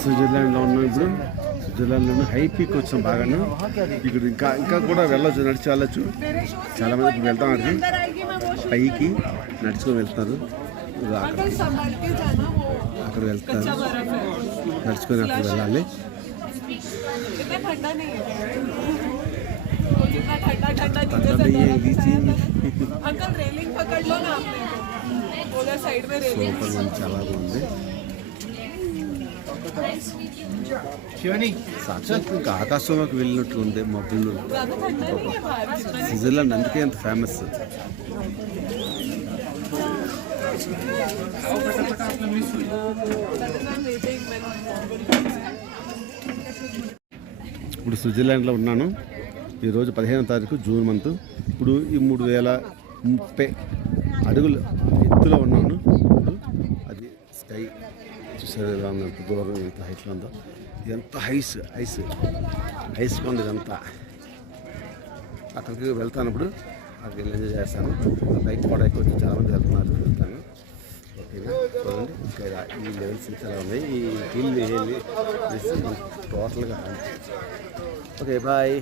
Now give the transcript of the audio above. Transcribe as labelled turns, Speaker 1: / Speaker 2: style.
Speaker 1: స్విట్జర్లాండ్లో ఉన్నాం ఇప్పుడు స్విట్జర్లాండ్లో high peak వచ్చాం బాగాను ఇక్కడ ఇంకా ఇంకా కూడా వెళ్ళొచ్చు నడిచి వెళ్ళొచ్చు చాలా మంది ఇప్పుడు వెళ్తాం అక్కడికి
Speaker 2: अंदर आएगी मैं वो
Speaker 1: పైకి నడుచుకొని వెళ్తున్నారు ఇదిగో అక్కడ
Speaker 2: अंकल संभाल के जाना वो
Speaker 1: అక్కడ వెళ్తున్నారు
Speaker 2: कच्चा बर्फ है
Speaker 1: నడుచుకొని అక్కడ వెళ్ళాలి
Speaker 2: इतना ठंडा नहीं है वो जितना ठंडा ठंडा नीचे
Speaker 1: ठंडा
Speaker 2: से
Speaker 1: नहीं है,
Speaker 2: बर्फ
Speaker 1: नीचे
Speaker 2: है ना। अंकल रेलिंग पकड़ लो ना आपने
Speaker 1: సూపర్ మంచి చాలా ఉంది. సాక్షాత్ ఆకాశంలోకి వెళ్ళినట్టు ఉంది
Speaker 2: పిల్లలు
Speaker 1: స్విట్జర్లాండ్ అందుకే అంత ఫేమస్ ఇప్పుడు స్విట్జర్లాండ్లో ఉన్నాను. ఈరోజు పదిహేనో తారీఖు జూన్ మంత్. ఇప్పుడు ఈ మూడు వేల ముప్పై అడుగులు ఎత్తులో ఉన్నాను. అది స్కై చూసారు ఎలా ఉందో? ఎంత దూరం ఎంత హైట్లో ఉందో. ఎంత హైస్ ఐస్ ఐస్ ఉంది ఇదంతా. అక్కడికి వెళ్తాను ఇప్పుడు. అక్కడికి వెళ్ళి ఎంజాయ్ చేస్తాను. బైక్ కూడా ఎక్కువ వచ్చి చాలామంది వెళ్తున్నారు వెళ్తాను. ఓకేనా? చూడండి. ఇంకా ఈ లెవెల్స్ చాలా ఇలా ఉన్నాయి? ఈ హిల్ వెళ్ళి టోటల్గా ఓకే బాయ్